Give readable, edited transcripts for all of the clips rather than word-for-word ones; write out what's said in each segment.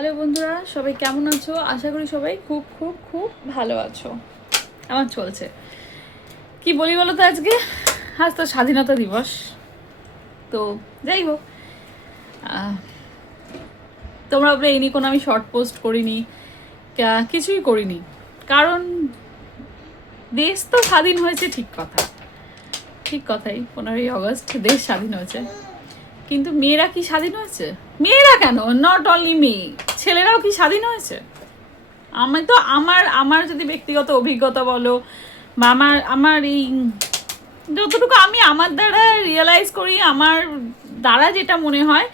Hello বন্ধুরা, সবাই কেমন আছো? আশা করি সবাই খুব খুব খুব ভালো আছো। আমার চলছে। কি বলি বলো তো, আজ তো স্বাধীনতা দিবস। তো যাই হোক, তোমরা বলে এই নিয়ে কোনো আমি শর্ট পোস্ট করিনি, কিছুই করিনি। কারণ দেশ তো স্বাধীন হয়েছে, ঠিক কথা, ঠিক কথাই। 15ই আগস্ট দেশ স্বাধীন হয়েছে, কিন্তু মেয়েরা কি স্বাধীন হয়েছে? মেয়েরা কেন, নট অনলি মেয়ে, ছেলেরাও কি স্বাধীন হয়েছে? আমি তো আমার আমার যদি ব্যক্তিগত অভিজ্ঞতা বলো বা আমার আমার এই যতটুকু আমি আমার দ্বারা রিয়েলাইজ করি, আমার দ্বারা যেটা মনে হয়,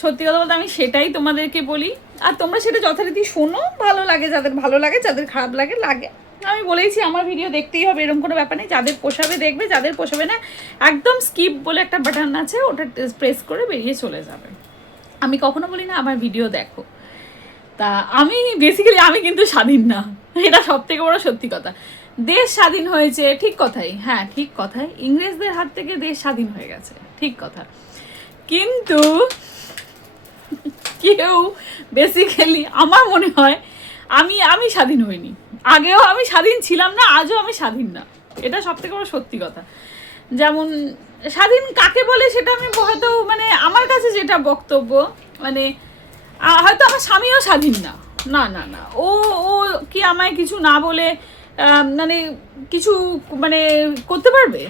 সত্যি কথা বলতে আমি সেটাই তোমাদেরকে বলি। আর তোমরা সেটা যথারীতি শোনো, ভালো লাগে যাদের ভালো লাগে, যাদের খারাপ লাগে লাগে। আমি বলেইছি আমার ভিডিও দেখতেই হবে, এরকম কোনো ব্যাপার নেই। যাদের পোষাবে দেখবে, যাদের পোষাবে না একদম স্কিপ বলে একটা বাটন আছে, ওটা প্রেস করে বেরিয়ে চলে যাবে। আমি কখনো বলি না আমার ভিডিও দেখো। তা আমি বেসিক্যালি আমি কিন্তু স্বাধীন না, এটা সব থেকে বড় সত্যি কথা। দেশ স্বাধীন হয়েছে, ঠিক কথাই, হ্যাঁ ঠিক কথাই, ইংরেজদের হাত থেকে দেশ স্বাধীন হয়ে গেছে, ঠিক কথা। কিন্তু কেউ বেসিক্যালি আমার মনে হয় আমি আমি স্বাধীন হইনি। আগেও আমি স্বাধীন ছিলাম না, আজও আমি স্বাধীন না, এটা সব থেকে বড় সত্যি কথা। যেমন স্বাধীন কাকে বলে সেটা আমি হয়তো মানে আমার কাছে যেটা বক্তব্য, মানে হয়তো আমার স্বামীও স্বাধীন না, না না না, ও ও কি আমায় কিছু না বলে মানে কিছু মানে করতে পারবে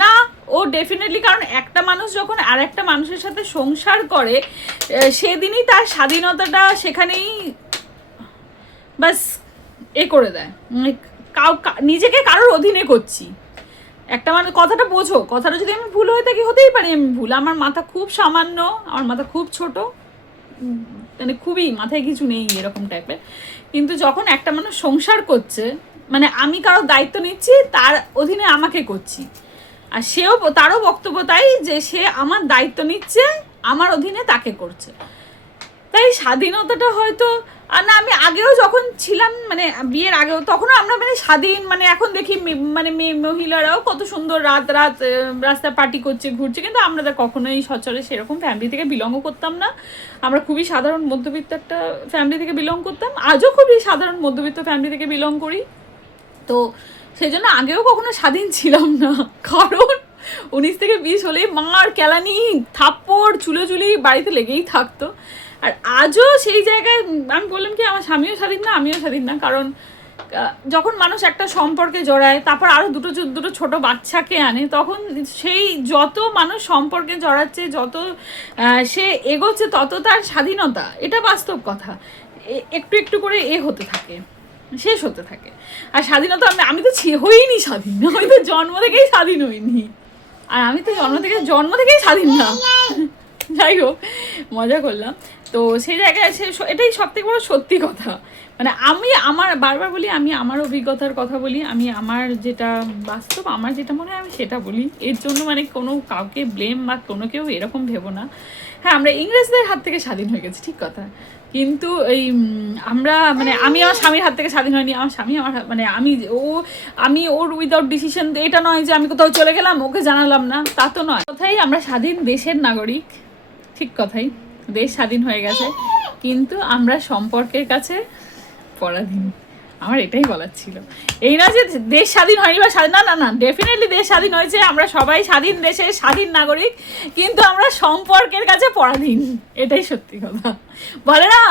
না? ও ডেফিনেটলি, কারণ একটা মানুষ যখন আর একটা মানুষের সাথে সংসার করে, সেদিনই তার স্বাধীনতাটা সেখানেই বাস করে দেয়। নিজেকে কারোর অধীনে করছি, একটা মানে কথাটা বোঝো, কথাটা যদি আমি ভুল হয়ে থাকি, হতেই পারি আমি ভুল, আমার মাথা খুব সামান্য, আমার মাথা খুব ছোট, মানে খুবই মাথায় কিছু নেই এরকম টাইপের। কিন্তু যখন একটা মানুষ সংসার করছে, মানে আমি কারোর দায়িত্ব নিচ্ছি, তার অধীনে আমাকে করছি, আর সেও তারও বক্তব্য তাই যে সে আমার দায়িত্ব নিচ্ছে, আমার অধীনে তাকে করছে। তাই স্বাধীনতাটা হয়তো আর না, আমি আগেও যখন ছিলাম মানে বিয়ের আগেও, তখনও আমরা মানে স্বাধীন, মানে এখন দেখি মানে মেয়ে মহিলারাও কত সুন্দর রাত রাত রাস্তায় পার্টি করছে, ঘুরছে, কিন্তু আমরা কখনোই সচরাচর সেরকম ফ্যামিলি থেকে বিলংও করতাম না। আমরা খুবই সাধারণ মধ্যবিত্ত একটা ফ্যামিলি থেকে বিলং করতাম, আজও খুবই সাধারণ মধ্যবিত্ত ফ্যামিলি থেকে বিলং করি। তো সেই জন্য আগেও কখনো স্বাধীন ছিলাম না, কারণ 19 থেকে 20 হলেই মার কেলানি থাপ্পড় চুলোচুলি বাড়িতে লেগেই থাকতো। আর আজও সেই জায়গায় আমি বললাম কি, আমার স্বামীও স্বাধীন না, আমিও স্বাধীন না। কারণ যখন মানুষ একটা সম্পর্কে জড়ায়, তারপর আরও দুটো ছোট বাচ্চাকে আনে, তখন সেই যত মানুষ সম্পর্কে জড়াচ্ছে, যত সে এগোচ্ছে, তত তার স্বাধীনতা, এটা বাস্তব কথা, একটু একটু করে হতে থাকে, শেষ হতে থাকে। আর স্বাধীনতা আমি তো হইনি স্বাধীন, আমি তো জন্ম থেকেই স্বাধীন হইনি, আর আমি তো জন্ম থেকেই স্বাধীন না। যাই হোক, মজা করলাম। তো সেই জায়গায় এটাই সব থেকে বড় সত্যি কথা। মানে আমি আমার বারবার বলি, আমি আমার অভিজ্ঞতার কথা বলি, আমি আমার যেটা বাস্তব, আমার যেটা মনে হয় আমি সেটা বলি। এর জন্য মানে কোনো কাউকে ব্লেম বা কোনো কেউ এরকম ভেবো না। হ্যাঁ, আমরা ইংরেজদের হাত থেকে স্বাধীন হয়ে গেছি, ঠিক কথা, কিন্তু এই আমরা মানে আমি আমার স্বামীর হাত থেকে স্বাধীন হয়নি। আমার স্বামী আমার মানে আমি ওর উইদাউট ডিসিশন, এটা নয় যে আমি কোথাও চলে গেলাম ওকে জানালাম না, তা তো নয়। কথাই আমরা স্বাধীন দেশের নাগরিক, ঠিক কথাই, দেশ স্বাধীন হয়ে গেছে, কিন্তু আমরা সম্পর্কের কাছে পরাধীন। আমার এটাই বলার ছিল, এই না যে দেশ স্বাধীন হয়নি বা স্বাধীন, না না না, ডেফিনেটলি দেশ স্বাধীন হয়েছে, আমরা সবাই স্বাধীন দেশের স্বাধীন নাগরিক, কিন্তু আমরা সম্পর্কের কাছে পরাধীন, এটাই সত্যি কথা। বলে না,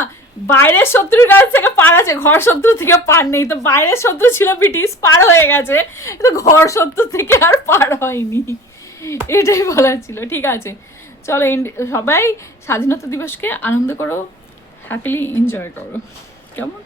বাইরের শত্রুর কাছ থেকে পার আছে, ঘর শত্রু থেকে পার নেই। তো বাইরের শত্রু ছিল ব্রিটিশ, পার হয়ে গেছে, কিন্তু ঘর শত্রু থেকে আর পার হয়নি, এটাই বলার ছিল। ঠিক আছে, চলো, সবাই স্বাধীনতা দিবসকে আনন্দ করো, হ্যাপিলি এনজয় করো, কেমন?